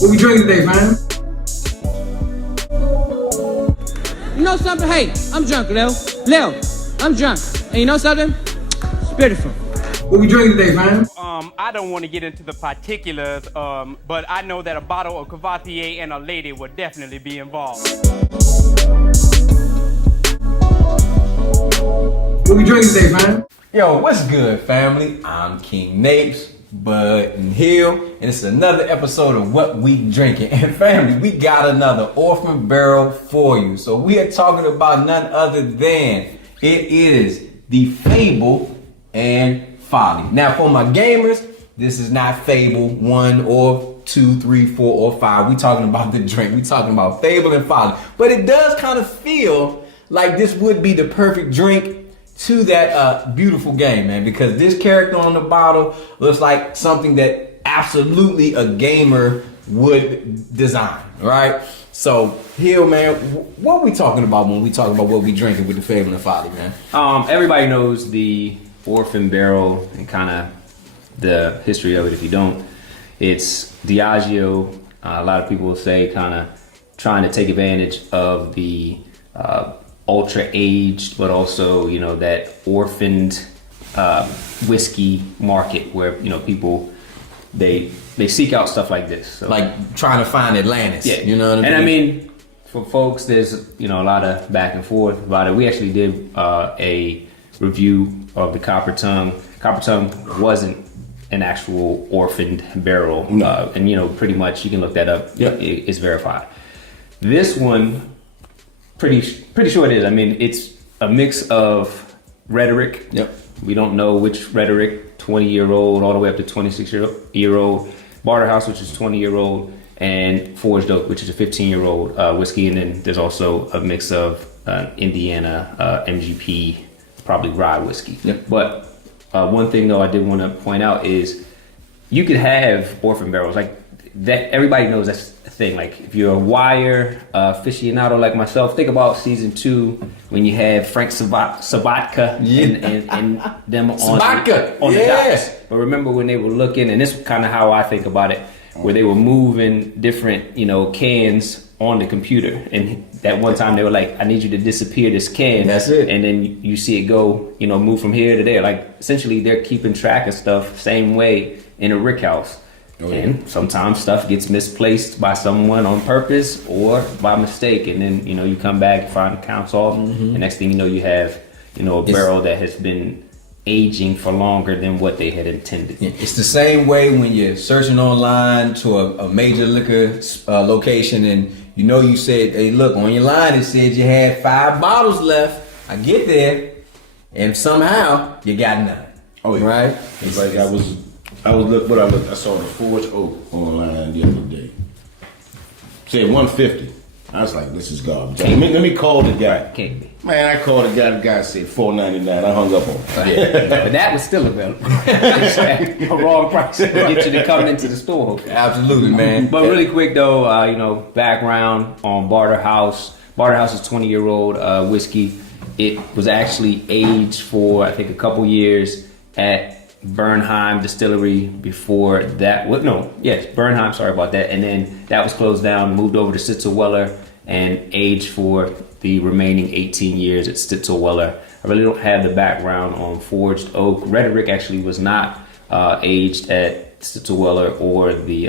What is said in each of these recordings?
What we drinking today, man? You know something? Hey, I'm drunk, Lil. I'm drunk. And you know something? It's beautiful. What we drinking today, man? I don't want to get into the particulars, but I know that a bottle of Cavatier and a lady would definitely be involved. What we drinking today, man? Yo, what's good, family? I'm King Napes, Bud, and Hill, and it's another episode of What We Drinking. And family, we got another Orphan Barrel for you. So we are talking about none other than it is the Fable and Folly. Now, for my gamers, this is not Fable 1 or 2, 3, 4, or 5. We talking about the drink. We talking about Fable and Folly. But it does kind of feel like this would be the perfect drink to that beautiful game, man, because this character on the bottle looks like something that absolutely a gamer would design, right? So, Hill, man, what are we talking about when we talk about what we drinking with the Fable and Folly, man? Everybody knows the Orphan Barrel and kind of the history of it. If you don't, it's Diageo. A lot of people will say kind of trying to take advantage of the ultra aged, but also, you know, that orphaned whiskey market where, you know, people they seek out stuff like this. So, like trying to find Atlantis. Yeah, you know what I mean? And I mean, for folks, there's, you know, a lot of back and forth about it. We actually did a review of the Copper Tongue. Copper Tongue wasn't an actual orphaned barrel, and you know, pretty much you can look that up. Yep. It's verified. This one, pretty sure it is. I mean, it's a mix of rhetoric. Yep. We don't know which rhetoric, 20-year-old all the way up to 26-year-old. Barter House, which is 20-year-old, and Forged Oak, which is a 15-year-old whiskey. And then there's also a mix of Indiana MGP, probably rye whiskey. Yep. But one thing though I did want to point out is you could have Orphan Barrels like that. Everybody knows that's a thing. Like if you're a wire aficionado like myself, think about season 2 when you had Frank Sabatka and them on the docks. But remember when they were looking, and this is kind of how I think about it, where they were moving different, you know, cans on the computer, and that one time they were like, I need you to disappear this can. That's it. And then you see it go, you know, move from here to there. Like essentially they're keeping track of stuff same way in a rick house. Oh, yeah. And sometimes stuff gets misplaced by someone on purpose or by mistake. And then, you know, you come back, find the counts off, and next thing you know, you have, you know, a barrel that has been aging for longer than what they had intended. Yeah, it's the same way when you're searching online to a major liquor location, and you know you said, hey, look, on your line it said you had 5 bottles left. I get there, and somehow you got none. Oh yeah, right. It's like I saw the Forged Oak online the other day. Said 150. I was like, this is garbage. Let me call the guy. Can't be. Man, I called the guy. The guy said $4.99. I hung up on him. But that was still available. A wrong price to get you to come into the store. Absolutely, man. But really quick though, you know, background on Barter House. Barter House is 20-year-old whiskey. It was actually aged for I think a couple years at Bernheim Distillery before that. Bernheim. Sorry about that. And then that was closed down, moved over to Sitzelweller, and aged for the remaining 18 years at Sitzelweller. I really don't have the background on Forged Oak. Rhetoric actually was not aged at Sitzelweller or the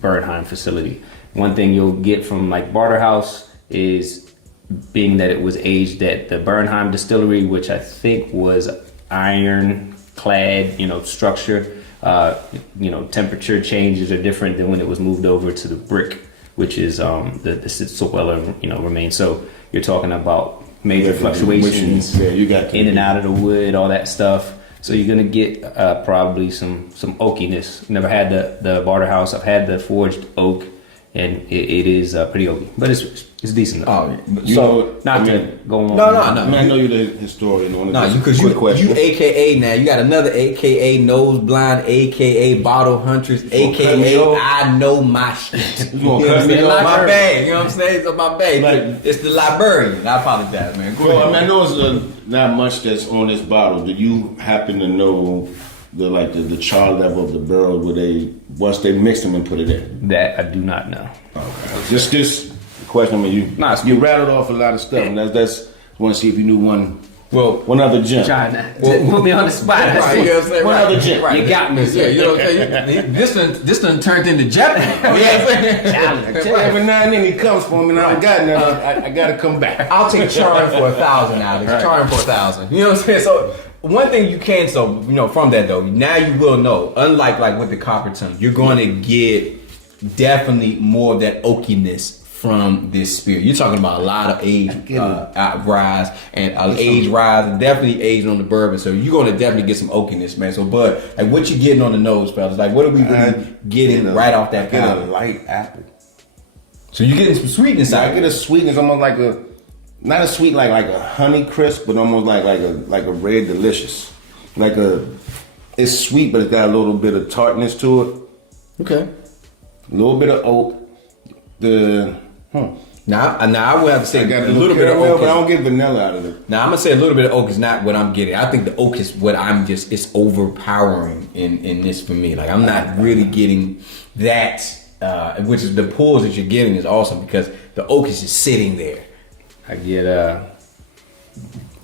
Bernheim facility. One thing you'll get from like Barter House is being that it was aged at the Bernheim Distillery, which I think was iron-clad, you know, structure. You know, temperature changes are different than when it was moved over to the brick, which is the Sitzelweller, you know, remains. So you're talking about major fluctuations in and out of the wood, all that stuff. So you're gonna get probably some oakiness. Never had the Barter House. I've had the Forged Oak, and it is pretty oaky, but it's decent. Oh, you know, not to go on. No. I mean, I know you're the historian. Because you AKA now. You got another AKA Nose Blind, AKA Bottle Huntress, AKA I know my shit. You know what I'm saying? My bad. You know what I'm saying? So my bad. But it's the librarian. I apologize, man. Well, I mean, I know it's not much that's on this bottle. Do you happen to know the char level of the barrel where they once they mix them and put it in? That I do not know. Okay. Just this question. I mean, you rattled off a lot of stuff, and that's want to see if you knew one other gem. Trying to put me on the spot. Right, you know what I'm saying? One other gem. Right. You got me. Yeah, you know what I'm saying? This done turned into Jeopardy. You know what I'm saying? Challenge. Every now and then he comes for me, and I got nothing. I got to come back. I'll take charring for 1,000, Alex. Right. Charring for 1,000. You know what I'm saying? So one thing you can, from that though, now you will know. Unlike like with the copper tongue, you're going to get definitely more of that oakiness from this spirit. You're talking about a lot of aged rise and aged rise, definitely aged on the bourbon. So you're going to definitely get some oakiness, man. So, Bud, like what you getting on the nose, fellas? Like what are we really getting right off that Get a palate? light apple. So you're getting some sweetness out I of get it. a sweetness, almost like not a sweet like a honey crisp, but almost like a red delicious. It's sweet, but it's got a little bit of tartness to it. Okay. A little bit of oak. Now I would have to say I got a little bit of caramel, oak. but I don't get vanilla out of it. Now I'm gonna say a little bit of oak is not what I'm getting. I think the oak is what it's overpowering in this for me. Like I'm not really getting that, which is the pulls that you're getting is awesome because the oak is just sitting there. I get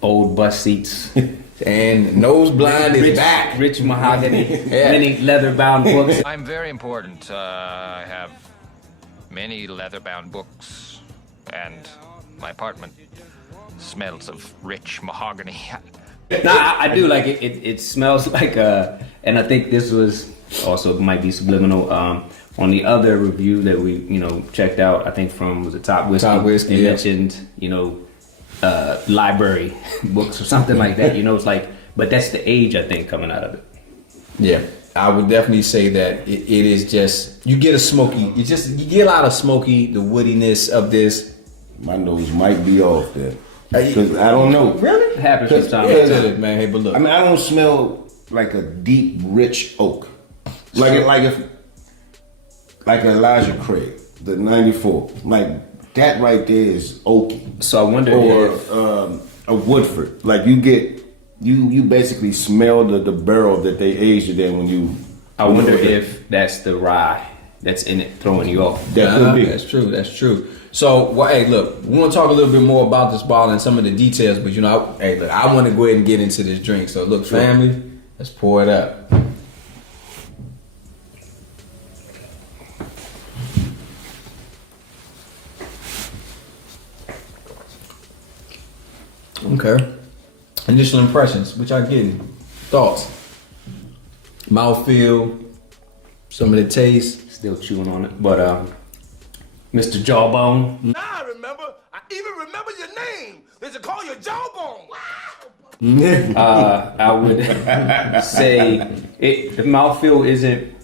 old bus seats. And nose blind is back. Rich mahogany, Yeah. many leather-bound books. I'm very important. I have many leather-bound books, and my apartment smells of rich mahogany. No, I do like it. It smells like and I think this was also might be subliminal. On the other review that we checked out, I think was the Top Whiskey. Top Whiskey, they yeah. mentioned library books or something like that. It's like, but that's the age I think coming out of it. Yeah, I would definitely say that it is just you get a smoky. You get a lot of smoky, the woodiness of this. My nose might be off there. Because I don't know. Really? It happens sometimes. Yeah, man. Hey, but look. I mean, I don't smell like a deep, rich oak. Like Elijah Craig, the 94. Like that right there is oaky. So I wonder if A Woodford. Like you basically smell the barrel that they aged it in when you. I wonder if that's the rye that's in it throwing you off. That could be. That's true. That's true. So, hey, look, we want to talk a little bit more about this bottle and some of the details, but I want to go ahead and get into this drink. So, look, family, let's pour it up. Okay. Initial impressions, which I get. Thoughts. Mouthfeel. Some of the taste. Still chewing on it, but Mr. Jawbone. Now I remember. I even remember your name. They should call you Jawbone. I would say the mouthfeel isn't.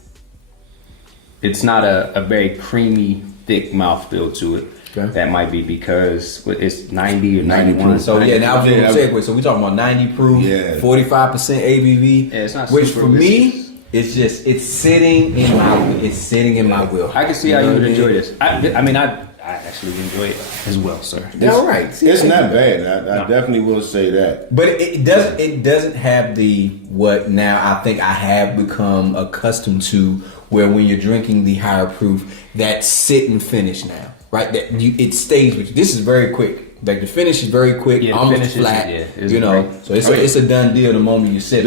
It's not a very creamy, thick mouthfeel to it. Okay. That might be because it's 90 or 91. So yeah, now I'm doing a segue. So we're talking about 90 proof, Yeah. 45% ABV. Yeah, it's not which super for me, it's sitting in my will. I can see how know you what would I mean? enjoy this. I mean, I actually enjoy it as well, sir. Yeah, all right. See, It's not bad. I definitely will say that. But it doesn't have the what now I think I have become accustomed to, where when you're drinking the higher proof, that sit and finish now, right? It stays with you. This is very quick. Like the finish is very quick, Yeah, the almost finish is- flat. yeah, it's great. So it's a done deal the moment you sit.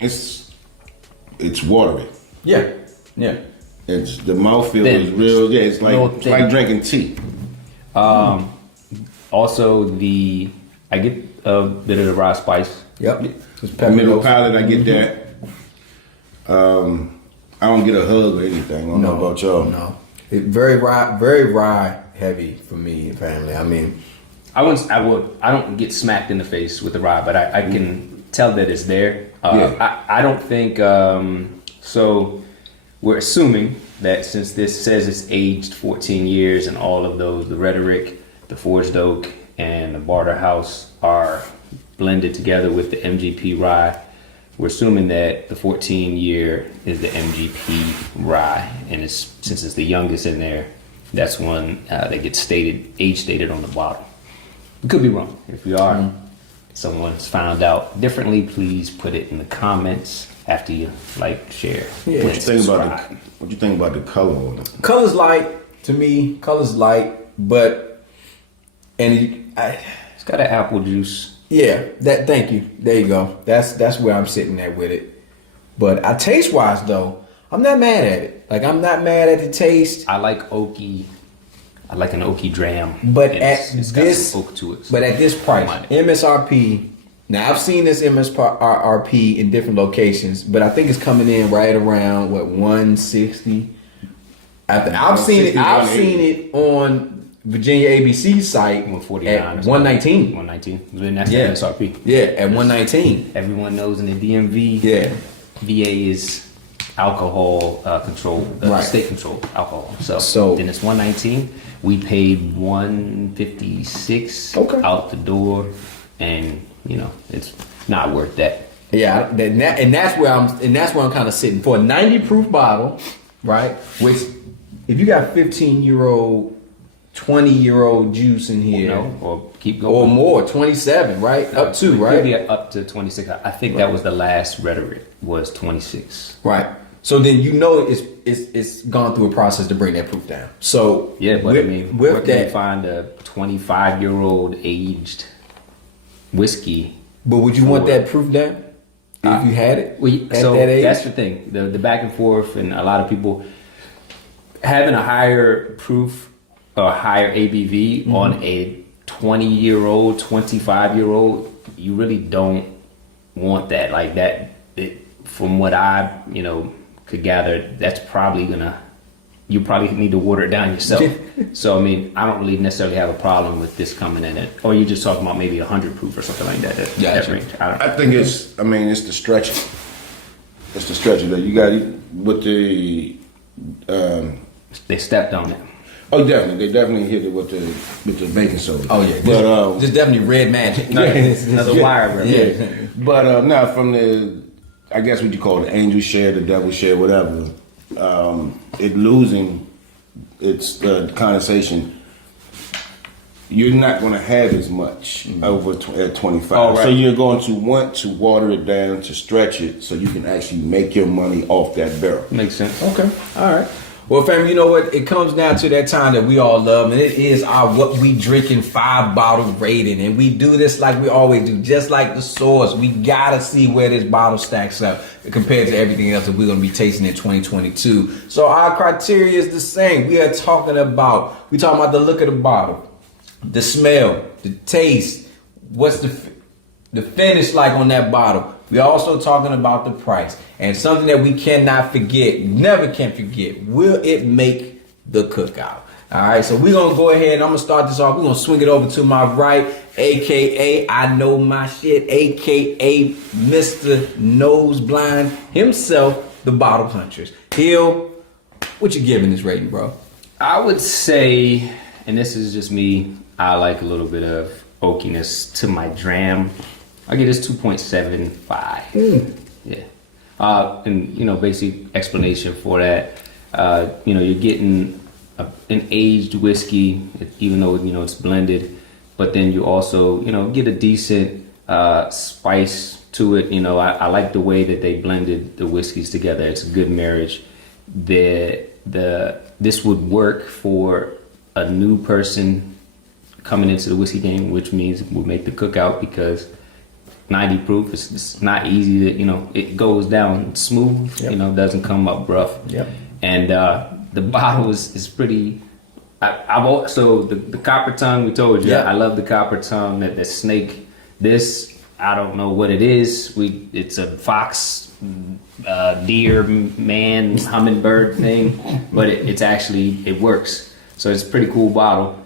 It's watery. Yeah. It's the mouthfeel Thin. is real. Yeah, it's Real like thin. drinking tea. Also, I get a bit of the raw spice. Yep. It's The pepper middle notes. palate, I get that. I don't get a hug or anything. I don't know about y'all. No. Very rye heavy for me, family. I mean, I don't get smacked in the face with the rye, but I can tell that it's there. Yeah. I don't think so. We're assuming that since this says it's aged 14 years and all of those, the rhetoric, the forged oak, and the Barter House are blended together with the MGP rye, we're assuming that the 14-year is the MGP rye, and since it's the youngest in there, that's one that gets age stated on the bottle. We could be wrong. If we are, someone's found out differently, please put it in the comments after you like, share. Yeah. and subscribe. What you think about the color on it? Color's light to me. Color's light, but It's got an apple juice. yeah. That. Thank you. There you go. That's where I'm sitting at with it. But taste wise though, I'm not mad at it. Like I'm not mad at the taste. I like oaky. I like an oaky dram. But And at it's got this, some oak to it. but at this price, MSRP. Now I've seen this MSRP in different locations, but I think it's coming in right around what 160. I've seen it. I've seen it on Virginia ABC site 149 at 119. 119. Then that's Yeah. the MSRP. Yeah, at 119. Everyone knows in the DMV. Yeah. VA is alcohol control, Right. state controlled alcohol. So- So then it's 119. We paid 156 Okay. out the door, and it's not worth that. Yeah, and that's where I'm kind of sitting for a 90 proof bottle, right? Which, if you got 15-year-old, 20-year-old juice in here, Or keep going. or more, 27, right? Up to, It could right? be up to 26. I think that was the last rhetoric was 26. Right. So then it's gone through a process to bring that proof down. So Yeah, but with, I mean, with where can you that, find a 25-year-old aged whiskey? but would you want that proof down if you had it at So that age? that's the thing. The back and forth, and a lot of people having a higher proof or higher ABV Mm-hmm. on a 20-year-old, 25-year-old, you really don't want that. Like that. From what I could gather, that's probably you probably need to water it down yourself. So I mean, I don't really necessarily have a problem with this coming in it. Or you're just talking about maybe 100 proof or something like that. That range. I think it's the stretching. It's the stretching that you got with the. They stepped on it. Oh, definitely. They definitely hit it with the baking soda. Oh yeah, But this definitely red magic. Another wire, bro. yeah. But now from the, I guess what you call it, angel share, the devil share, whatever. It losing its condensation. You're not going to have as much over at 25. Oh, right. So you're going to want to water it down to stretch it so you can actually make your money off that barrel. Makes sense. Okay. All right. Well, fam, you know what? It comes down to that time that we all love, and it is our What We Drinking 5-bottle rating. And we do this like we always do, just like the source. We got to see where this bottle stacks up compared to everything else that we're going to be tasting in 2022. So our criteria is the same. We talking about the look of the bottle, the smell, the taste, what's the finish like on that bottle. We're also talking about the price. And something that we cannot forget, never can forget, will it make the cookout? All right, so we're going to go ahead and I'm going to start this off. We're going to swing it over to my right, a.k.a. I know my shit, a.k.a. Mr. Nose Blind himself, the Bottle Huntress. Hill, what you giving this rating, bro? I would say, and this is just me, I like a little bit of oakiness to my dram. I give this 2.75. Yeah. And basic explanation for that. You're getting an aged whiskey, even though it's blended, but then you also get a decent spice to it. I like the way that they blended the whiskeys together. It's a good marriage. This would work for a new person coming into the whiskey game, which means it would make the cookout because 90 proof. It's not easy to, it goes down smooth, Yep. Doesn't come up rough. Yep. And the bottle is pretty, so the copper tongue, we told you, Yeah. I love the copper tongue, that snake. This, I don't know what it is. It's a fox, deer, man, hummingbird thing, but it works. So it's a pretty cool bottle.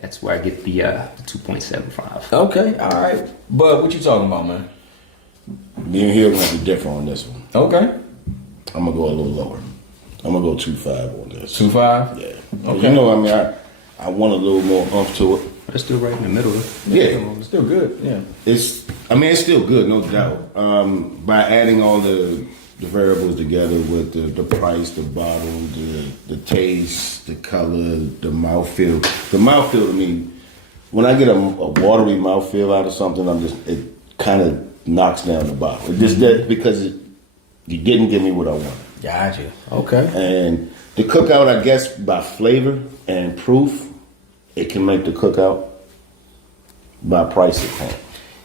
That's where I get the 2.75. Okay, all right. But what you talking about, man? Me and Hill gonna have to differ on this one. Okay. I'm gonna go a little lower. I'm gonna go 2.5 on this. 2.5? Yeah. Okay. I want a little more umph to it. It's still right in the middle. Yeah. Still good, yeah. It's still good, no doubt. By adding all the variables together with the price, the bottle, the taste, the color, the mouthfeel. The mouthfeel to me when I get a watery mouthfeel out of something, it kind of knocks down the bottle. It just because you didn't give me what I wanted. Gotcha. Okay. And the cookout, I guess, by flavor and proof, it can make the cookout. By price, it can't.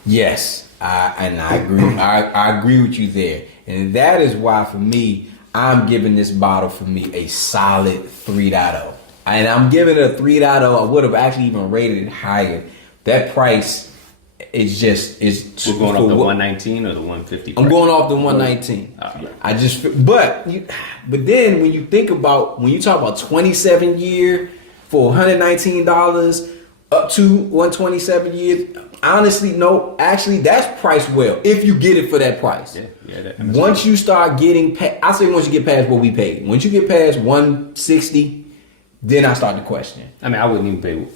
Yes, I agree. I agree with you there, and that is why for me, I'm giving this bottle for me a solid 3.0. And I'm giving it a 3.0. I would have actually even rated it higher. That price is just We're going off the 119 or the 150. I'm going off the 119. I just, but then when you think about, when you talk about 27 year for $119 up to 127 years, honestly, no, actually that's priced well if you get it for that price. Once you start getting, I say once you get past what we paid. Once you get past 160, then I start to question. I mean, I wouldn't even pay,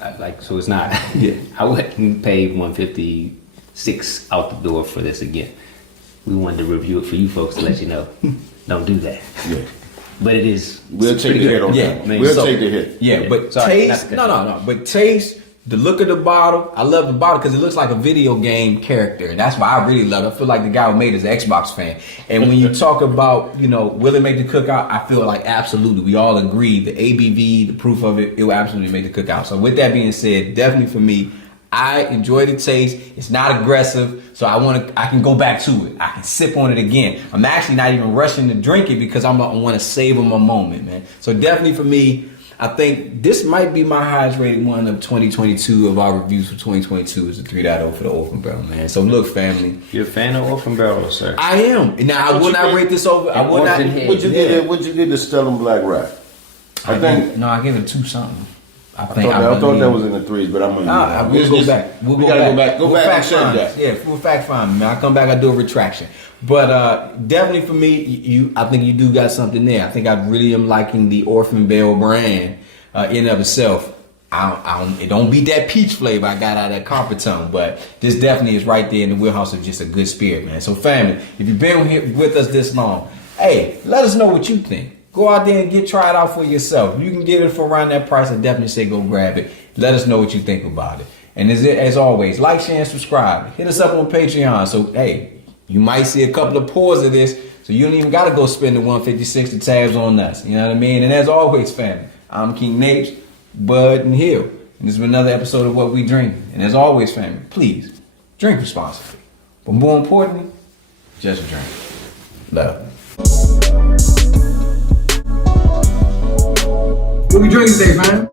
so it's not, I wouldn't pay 156 out the door for this again. We wanted to review it for you folks to let you know. Don't do that. Yeah. But it is. We'll take the hit on that. We'll take the hit. Yeah, but taste, no. But taste, the look of the bottle, I love the bottle because it looks like a video game character. And that's why I really love it. I feel like the guy who made it is an Xbox fan. And when you talk about, will it make the cookout? I feel like absolutely. We all agree. The ABV, the proof of it, it will absolutely make the cookout. So with that being said, definitely for me, I enjoy the taste. It's not aggressive. So I can go back to it. I can sip on it again. I'm actually not even rushing to drink it because I want to savor my moment, man. So definitely for me, I think this might be my highest rated one of 2022 of our reviews for 2022 is a 3.0 for the Orphan Barrel, man. So look, family. You're a fan of Orphan Barrel, sir? I am. Now, I will not rate this over. I will not. What'd you get the Stellar Black Rap? I gave it 2 something. I thought that was in the 3s, but I'm gonna. We'll go back. We gotta go back. Go back and check that. Yeah, we'll fact find, man. I come back, I do a retraction. But definitely for me, I think you do got something there. I think I really am liking the Orphan Barrel brand in and of itself. It don't beat that peach flavor I got out of that carpet tongue, but this definitely is right there in the wheelhouse of just a good spirit, man. So family, if you've been here with us this long, hey, let us know what you think. Go out there and try it out for yourself. You can get it for around that price. I definitely say go grab it. Let us know what you think about it. And as always, like, share, and subscribe. Hit us up on Patreon. So, hey, you might see a couple of pours of this, so you don't even got to go spend the 156 the tabs on us. You know what I mean? And as always, family, I'm King Napes, Bud, and Hill. And this is another episode of What We Drinking. And as always, family, please, drink responsibly. But more importantly, just drink. Love. What we drinking today, man?